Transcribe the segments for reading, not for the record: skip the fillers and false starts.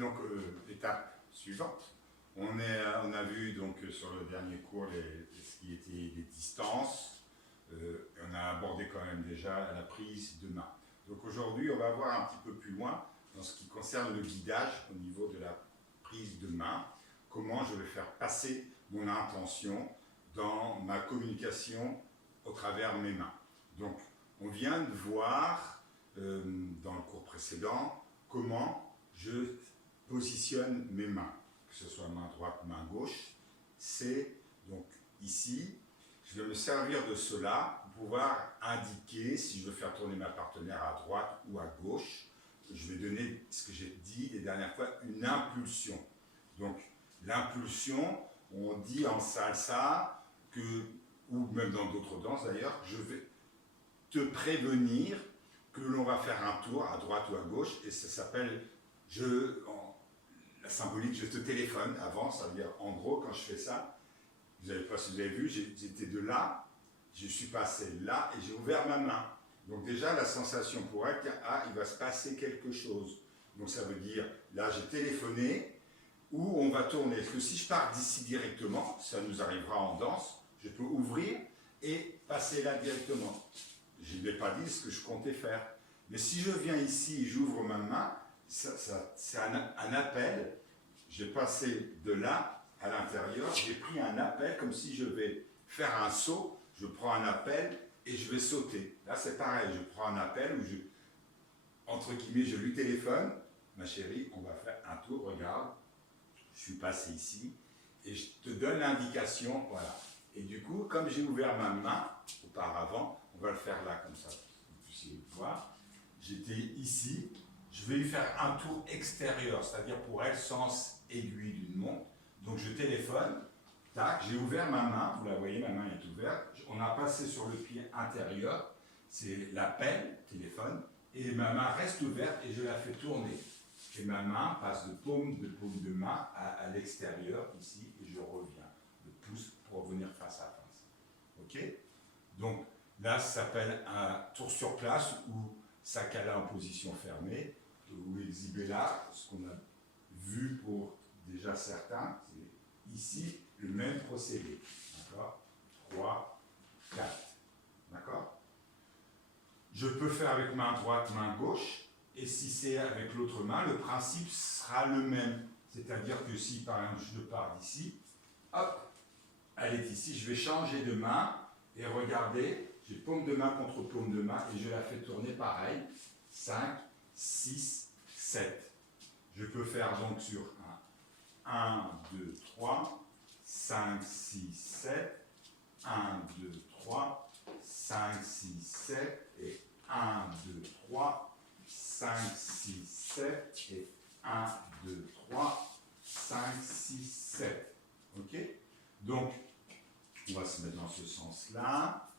donc étape suivante. On a vu donc sur le dernier cours ce qui était les distances. On a abordé quand même déjà la prise de main. Donc aujourd'hui, on va voir un petit peu plus loin dans ce qui concerne le guidage au niveau de la prise de main. Comment je vais faire passer mon intention dans ma communication au travers de mes mains. Donc, on vient de voir dans le cours précédent comment je positionne mes mains, que ce soit main droite, main gauche. C'est donc ici, je vais me servir de cela pour pouvoir indiquer si je veux faire tourner ma partenaire à droite ou à gauche. Je vais donner, ce que j'ai dit les dernières fois, une impulsion. Donc, l'impulsion, on dit en salsa, ou même dans d'autres danses d'ailleurs, je vais te prévenir que l'on va faire un tour à droite ou à gauche, et ça s'appelle, la symbolique, je te téléphone avant, ça veut dire, en gros, quand je fais ça, vous n'avez pas si vous avez vu, j'étais de là, je suis passé là, et j'ai ouvert ma main. Donc déjà, la sensation pour elle, il va se passer quelque chose. Donc ça veut dire, là j'ai téléphoné, où on va tourner. Parce que si je pars d'ici directement, ça nous arrivera en danse, je peux ouvrir et passer là directement. Je n'ai pas dit ce que je comptais faire. Mais si je viens ici et j'ouvre ma main, c'est un appel. J'ai passé de là à l'intérieur, j'ai pris un appel comme si je vais faire un saut, je prends un appel et je vais sauter. Là c'est pareil, je prends un appel où entre guillemets, je lui téléphone, ma chérie, on va faire un tour, regarde. Je suis passé ici, et je te donne l'indication, voilà. Et du coup, comme j'ai ouvert ma main auparavant, on va le faire là, comme ça, que vous puissiez voir. J'étais ici, je vais lui faire un tour extérieur, c'est-à-dire pour elle, sens aiguille d'une montre. Donc je téléphone, tac, j'ai ouvert ma main, vous la voyez, ma main est ouverte. On a passé sur le pied intérieur, c'est l'appel, téléphone, et ma main reste ouverte et je la fais tourner. Et ma main passe de paume de main à l'extérieur, ici, et je reviens. Le pouce pour revenir face à face. Ok? Donc là, ça s'appelle un tour sur place ou sakala en position fermée, ou exhibela, ce qu'on a vu pour déjà certains, c'est ici le même procédé. D'accord? 3, 4. D'accord? Je peux faire avec main droite, main gauche. Et si c'est avec l'autre main, le principe sera le même. C'est-à-dire que si, par exemple, je pars d'ici, hop, elle est ici, je vais changer de main, et regardez, j'ai paume de main contre paume de main, et je la fais tourner pareil, 5, 6, 7. Je peux faire donc sur 1, 2, 3, 5, 6, 7, 1, 2, 3, 5, 6, 7, et 1, 2, 3, 5, 6, 7, et 1, 2, 3, 5, 6, 7. Ok? Donc, on va se mettre dans ce sens-là.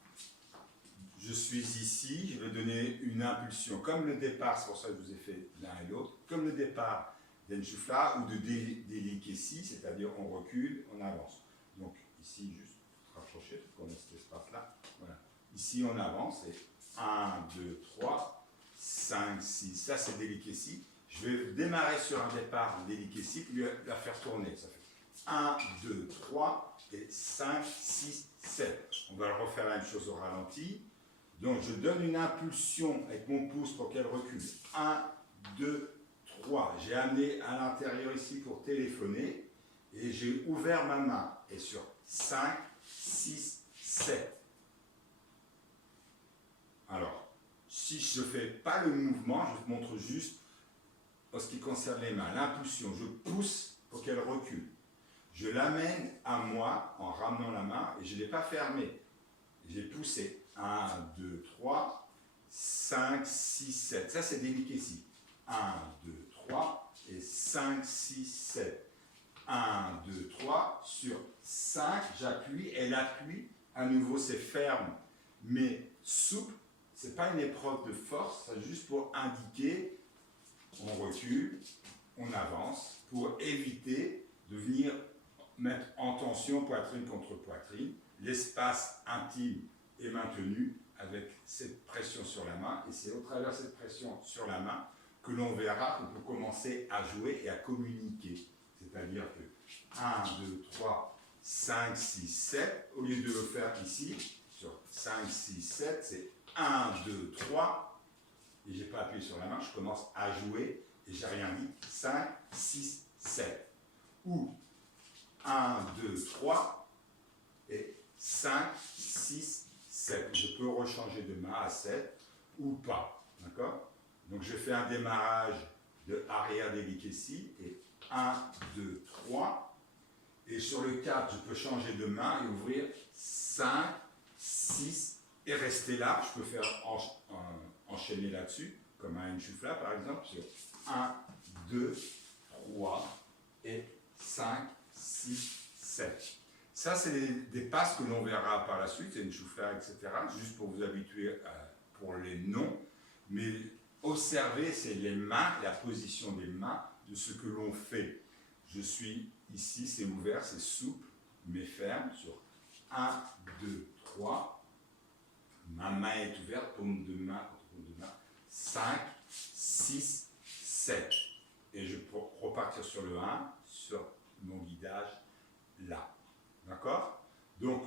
Je suis ici, je vais donner une impulsion. Comme le départ, c'est pour ça que je vous ai fait l'un et l'autre, comme le départ d'Enchufla ou de Delikessi, c'est-à-dire on recule, on avance. Donc, ici, juste pour se rapprocher, pour qu'on ait cet espace-là. Voilà. Ici, on avance, et 1, 2, 3, 5, 6, ça c'est Delikessi. Je vais démarrer sur un départ Delikessi, puis la faire tourner. Ça fait 1, 2, 3, et 5, 6, 7. On va le refaire la même chose au ralenti. Donc je donne une impulsion avec mon pouce pour qu'elle recule. 1, 2, 3. J'ai amené à l'intérieur ici pour téléphoner, et j'ai ouvert ma main. Et sur 5, 6, 7. Alors, si je ne fais pas le mouvement, je vous montre juste en ce qui concerne les mains, l'impulsion, je pousse pour qu'elle recule. Je l'amène à moi en ramenant la main et je ne l'ai pas fermée. J'ai poussé. 1, 2, 3, 5, 6, 7. Ça, c'est Delikessi. 1, 2, 3 et 5, 6, 7. 1, 2, 3. Sur 5, j'appuie. Elle appuie. À nouveau, c'est ferme, mais souple. Ce n'est pas une épreuve de force, c'est juste pour indiquer, on recule, on avance, pour éviter de venir mettre en tension poitrine contre poitrine. L'espace intime est maintenu avec cette pression sur la main, et c'est au travers de cette pression sur la main que que l'on verra pour commencer à jouer et à communiquer. C'est-à-dire que 1, 2, 3, 5, 6, 7, au lieu de le faire ici, sur 5, 6, 7, c'est 1, 2, 3, et je n'ai pas appuyé sur la main, je commence à jouer, et j'ai rien dit, 5, 6, 7. Ou 1, 2, 3, et 5, 6, 7. Je peux rechanger de main à 7 ou pas. D'accord? Donc je fais un démarrage de arrière délicacy et 1, 2, 3. Et sur le 4, je peux changer de main et ouvrir 5, 6 et rester là. Je peux faire enchaîner là-dessus, comme un enchufla par exemple, sur 1, 2, 3 et 5, 6, 7. Ça, c'est des passes que l'on verra par la suite, c'est une choufla, etc. Juste pour vous habituer pour les noms. Mais observez, c'est les mains, la position des mains de ce que l'on fait. Je suis ici, c'est ouvert, c'est souple, mais ferme sur 1, 2, 3. Ma main est ouverte, paume de main contre paume de main. 5, 6, 7. Et je peux repartir sur le 1, sur mon guidage là. D'accord? Donc,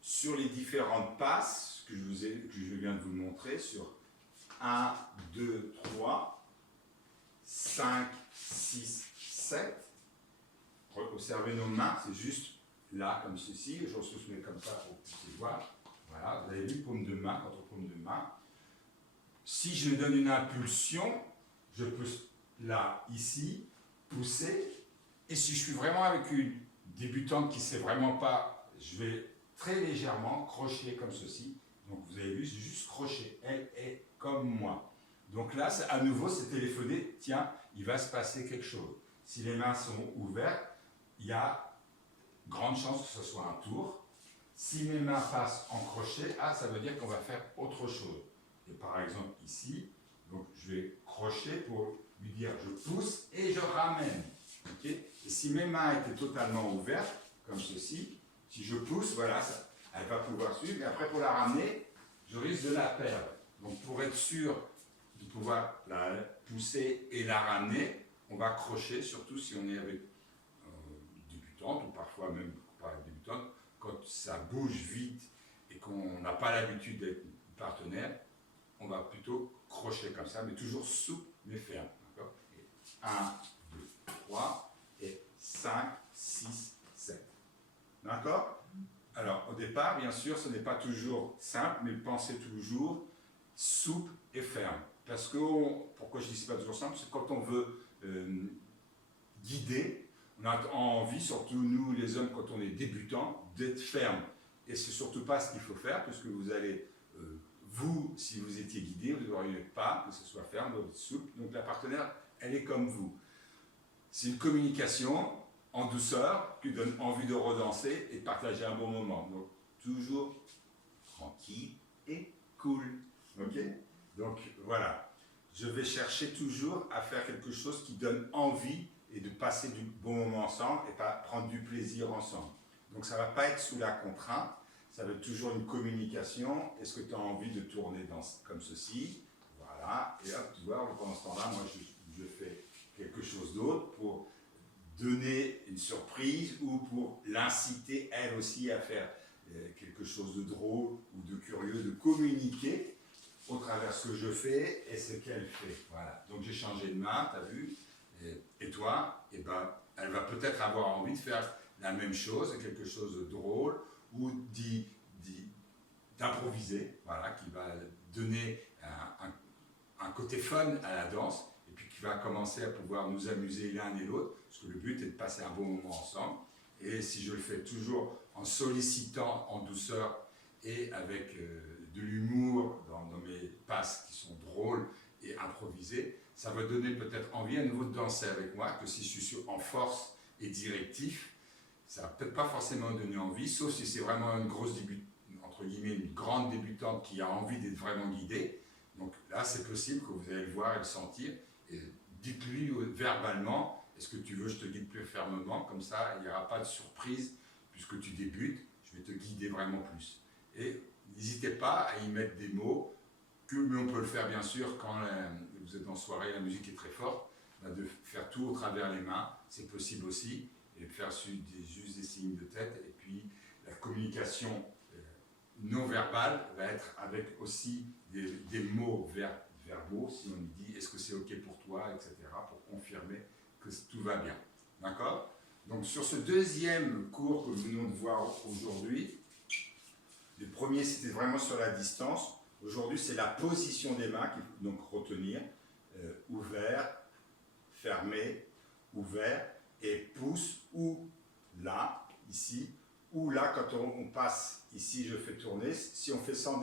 sur les différentes passes que je viens de vous montrer, sur 1, 2, 3, 5, 6, 7, observez nos mains, c'est juste là, comme ceci, je se mets comme ça pour que vous puissiez voir. Voilà, vous avez vu, paume de main contre paume de main. Si je donne une impulsion, je peux, là, ici, pousser, et si je suis vraiment avec une débutante qui ne sait vraiment pas, je vais très légèrement crocher comme ceci. Donc vous avez vu, c'est juste crocher. Elle est comme moi. Donc là, à nouveau, c'est téléphoné. Tiens, il va se passer quelque chose. Si les mains sont ouvertes, il y a grande chance que ce soit un tour. Si mes mains passent en crochet, ça veut dire qu'on va faire autre chose. Et par exemple ici, donc je vais crocher pour lui dire je pousse et je ramène. Okay? Et si mes mains étaient totalement ouvertes, comme ceci, si je pousse, voilà, elle va pouvoir suivre. Et après, pour la ramener, je risque de la perdre. Donc, pour être sûr de pouvoir la pousser et la ramener, on va crocher, surtout si on est avec débutante, ou parfois même pas débutante, quand ça bouge vite et qu'on n'a pas l'habitude d'être partenaire, on va plutôt crocher comme ça, mais toujours souple, mais ferme. 1, 2, 3 et 5, 6, 7. D'accord? Alors, au départ, bien sûr, ce n'est pas toujours simple, mais pensez toujours souple et ferme. Parce que, pourquoi je dis que ce n'est pas toujours simple, c'est quand on veut guider, on a envie, surtout nous les hommes, quand on est débutant, d'être ferme. Et c'est surtout pas ce qu'il faut faire, puisque vous allez, vous, si vous étiez guidé, vous n'auriez pas que ce soit ferme, vous êtes souple. Donc la partenaire, elle est comme vous. C'est une communication en douceur qui donne envie de redanser et de partager un bon moment. Donc, toujours tranquille et cool. Ok? Donc, voilà. Je vais chercher toujours à faire quelque chose qui donne envie et de passer du bon moment ensemble et pas prendre du plaisir ensemble. Donc, ça ne va pas être sous la contrainte. Ça va être toujours une communication. Est-ce que tu as envie de tourner comme ceci? Voilà. Et hop, tu vois, pendant ce temps-là, moi, je fais quelque chose d'autre pour donner une surprise ou pour l'inciter elle aussi à faire quelque chose de drôle ou de curieux, de communiquer au travers de ce que je fais et ce qu'elle fait. Voilà. Donc j'ai changé de main, tu as vu, et toi, eh ben, elle va peut-être avoir envie de faire la même chose, quelque chose de drôle ou d'improviser, voilà, qui va donner un côté fun à la danse. Qui va commencer à pouvoir nous amuser l'un et l'autre, parce que le but est de passer un bon moment ensemble. Et si je le fais toujours en sollicitant en douceur et avec de l'humour dans mes passes qui sont drôles et improvisées, ça va donner peut-être envie à nouveau de danser avec moi, que si je suis en force et directif, ça va peut-être pas forcément donner envie, sauf si c'est vraiment une grosse entre guillemets, une grande débutante qui a envie d'être vraiment guidée. Donc là, c'est possible que vous allez le voir et le sentir. Dites-lui verbalement, est-ce que tu veux que je te guide plus fermement, comme ça il n'y aura pas de surprise, puisque tu débutes, je vais te guider vraiment plus. Et n'hésitez pas à y mettre des mots, mais on peut le faire bien sûr quand vous êtes en soirée, la musique est très forte, de faire tout au travers les mains, c'est possible aussi, et faire juste des signes de tête, et puis la communication non verbale va être avec aussi des mots verbaux, si on lui dit est-ce que c'est ok pour toi, etc., pour confirmer que tout va bien. D'accord? Donc sur ce deuxième cours que nous venons de voir aujourd'hui, le premier c'était vraiment sur la distance, aujourd'hui c'est la position des mains qu'il faut donc retenir, ouvert, fermé, ouvert, et pouce ou là, ici, ou là quand on passe ici, je fais tourner, si on fait sans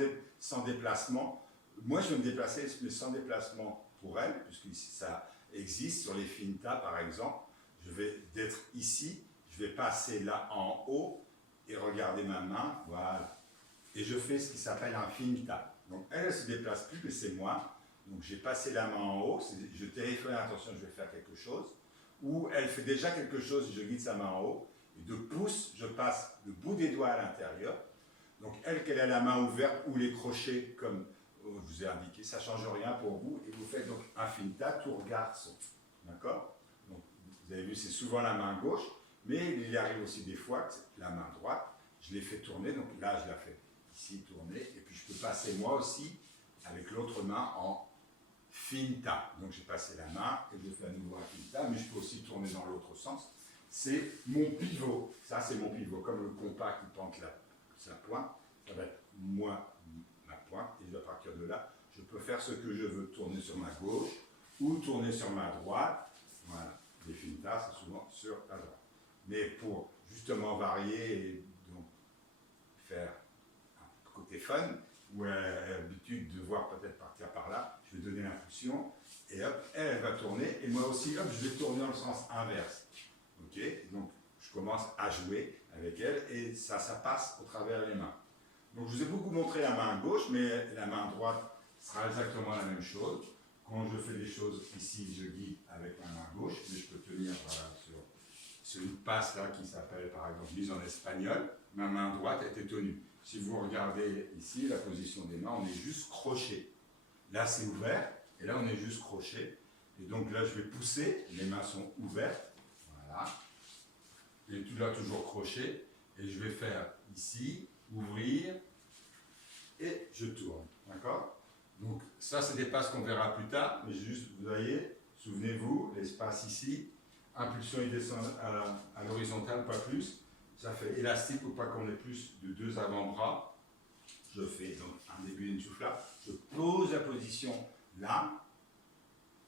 déplacement, moi je vais me déplacer, mais sans déplacement pour elle, puisque ça existe sur les finta par exemple, je vais d'être ici, je vais passer là en haut, et regarder ma main, voilà, et je fais ce qui s'appelle un finta. Donc elle ne se déplace plus, mais c'est moi. Donc j'ai passé la main en haut, je téléphone, attention, je vais faire quelque chose. Ou elle fait déjà quelque chose, je guide sa main en haut. Et de pouce, je passe le bout des doigts à l'intérieur. Donc elle, qu'elle a la main ouverte ou les crochets, comme je vous ai indiqué, ça ne change rien pour vous. Et vous faites donc un finta, tour garçon. D'accord? Donc vous avez vu, c'est souvent la main gauche, mais il arrive aussi des fois que la main droite, je l'ai fait tourner, donc là je la fais ici tourner, et puis je peux passer moi aussi avec l'autre main en finta. Donc j'ai passé la main et je fais à nouveau un finta, mais je peux aussi tourner dans l'autre sens. C'est mon pivot. Ça, c'est mon pivot. Comme le compas qui tente sa pointe, ça va être moi, ma pointe, et à partir de là, je peux faire ce que je veux. Tourner sur ma gauche ou tourner sur ma droite. Voilà. Les fintas, c'est souvent sur la droite. Mais pour justement varier et donc faire un côté fun, où elle a l'habitude de voir peut-être partir par là, je vais donner l'impulsion, et hop, elle va tourner, et moi aussi, hop, je vais tourner dans le sens inverse. Ok? Donc, je commence à jouer avec elle, et ça passe au travers les mains. Donc, je vous ai beaucoup montré la main gauche, mais la main droite sera exactement la même chose. Quand je fais des choses ici, je guide avec ma main gauche, mais je peux tenir voilà, sur une passe là qui s'appelle par exemple mise en espagnol, ma main droite était tenue. Si vous regardez ici la position des mains, on est juste crochet. Là c'est ouvert, et là on est juste crochet. Et donc là je vais pousser, les mains sont ouvertes, voilà. Et tout là toujours crochet, et je vais faire ici, ouvrir, et je tourne, d'accord? Donc ça c'est des passes qu'on verra plus tard, mais juste, vous voyez, souvenez-vous, l'espace ici, impulsion il descend à l'horizontale, pas plus, ça fait élastique pour pas qu'on ait plus de 2 avant-bras. Je fais donc un début d'une soufflade, je pose la position là,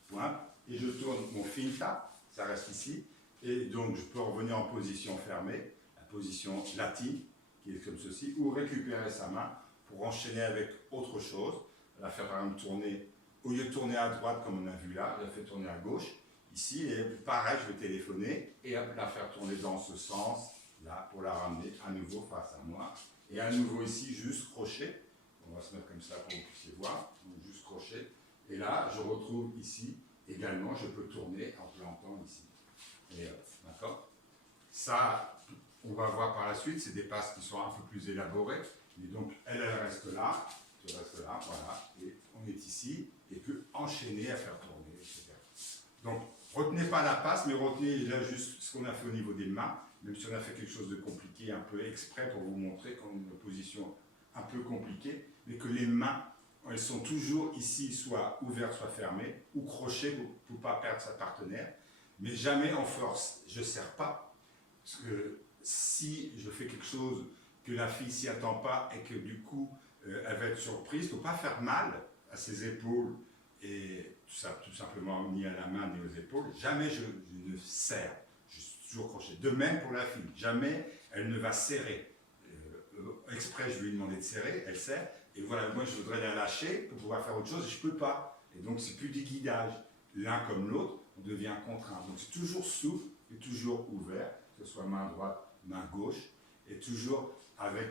point, et je tourne mon finta, ça reste ici, et donc je peux revenir en position fermée, la position latine, qui est comme ceci, ou récupérer sa main pour enchaîner avec autre chose, la faire par exemple tourner, au lieu de tourner à droite comme on a vu là, je la fais tourner à gauche, ici, et pareil, je vais téléphoner, et hop, la faire tourner dans ce sens, là, pour la ramener à nouveau face à moi, et à nouveau ici, juste crochet, on va se mettre comme ça pour que vous puissiez voir, donc juste crochet, et là, je retrouve ici, également, je peux tourner en plantant ici, et hop, d'accord? Ça, on va voir par la suite, c'est des passes qui sont un peu plus élaborées, mais donc, elle reste là, je reste là, voilà, et on est ici, et peut enchaîner à faire tourner, etc. Donc, retenez pas la passe, mais retenez là juste ce qu'on a fait au niveau des mains, même si on a fait quelque chose de compliqué, un peu exprès pour vous montrer qu'on a une position un peu compliquée, mais que les mains, elles sont toujours ici, soit ouvertes, soit fermées, ou crochées pour ne pas perdre sa partenaire, mais jamais en force. Je ne serre pas, parce que si je fais quelque chose que la fille s'y attend pas et que du coup, elle va être surprise, il ne faut pas faire mal à ses épaules, et tout simplement ni à la main ni aux épaules, jamais je ne serre, je suis toujours crochet. De même pour la fille, jamais elle ne va serrer. Exprès, je lui ai demandé de serrer, elle serre, et voilà, moi je voudrais la lâcher pour pouvoir faire autre chose, et je ne peux pas. Et donc c'est plus du guidage, l'un comme l'autre, on devient contraint. Donc c'est toujours souple et toujours ouvert, que ce soit main droite, main gauche, et toujours avec,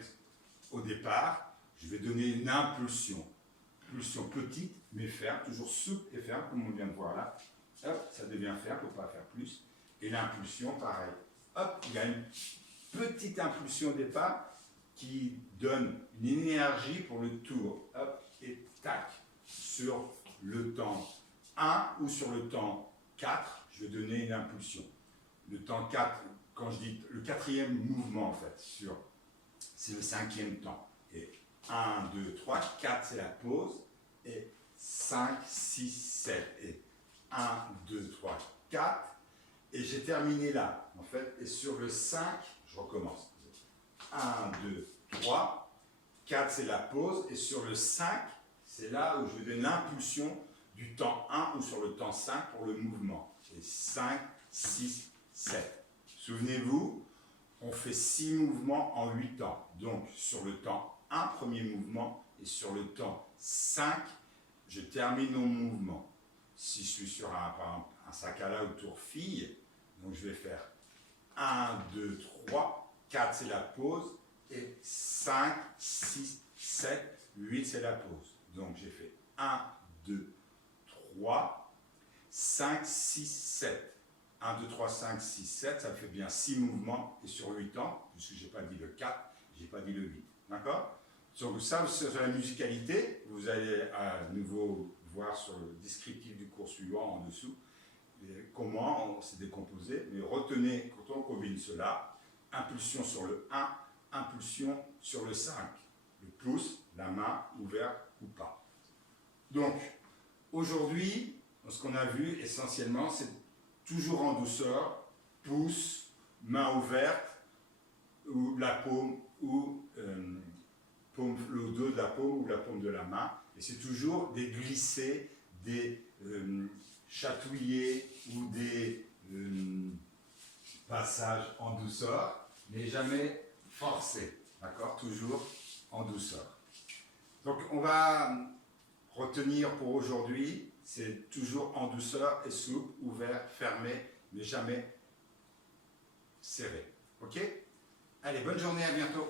au départ, je vais donner une impulsion petite, mais ferme, toujours souple et ferme, comme on vient de voir là. Hop, ça devient ferme, il ne faut pas faire plus. Et l'impulsion, pareil. Hop, il y a une petite impulsion au départ qui donne une énergie pour le tour. Hop, et tac, sur le temps 1 ou sur le temps 4, je vais donner une impulsion. Le temps 4, quand je dis le quatrième mouvement en fait, c'est le cinquième temps. Et 1, 2, 3, 4 c'est la pause, et 5, 6, 7, et 1, 2, 3, 4, et j'ai terminé là, en fait, et sur le 5, je recommence. 1, 2, 3, 4 c'est la pause, et sur le 5, c'est là où je donne l'impulsion du temps 1 ou sur le temps 5 pour le mouvement. Et 5, 6, 7. Souvenez-vous, on fait 6 mouvements en 8 temps. Donc, sur le temps 1, premier mouvement, et sur le temps 5, je termine mon mouvement. Si je suis sur par exemple, un sac à la ou tour fille, donc je vais faire 1, 2, 3, 4 c'est la pause, et 5, 6, 7, 8 c'est la pause. Donc j'ai fait 1, 2, 3, 5, 6, 7. 1, 2, 3, 5, 6, 7, ça me fait bien 6 mouvements, et sur 8 temps, puisque je n'ai pas dit le 4, je n'ai pas dit le 8. D'accord? Donc ça, sur la musicalité, vous allez à nouveau voir sur le descriptif du cours suivant en dessous, comment on s'est décomposé, mais retenez, quand on combine cela, impulsion sur le 1, impulsion sur le 5. Le pouce, la main, ouverte ou pas. Donc, aujourd'hui, ce qu'on a vu essentiellement, c'est toujours en douceur, pouce, main ouverte, ou la paume, ou le dos de la paume ou la paume de la main. Et c'est toujours des glissés, des chatouillés ou des passages en douceur, mais jamais forcés. D'accord? Toujours en douceur. Donc on va retenir pour aujourd'hui, c'est toujours en douceur et souple, ouvert, fermé, mais jamais serré. Ok? Allez, bonne journée, à bientôt.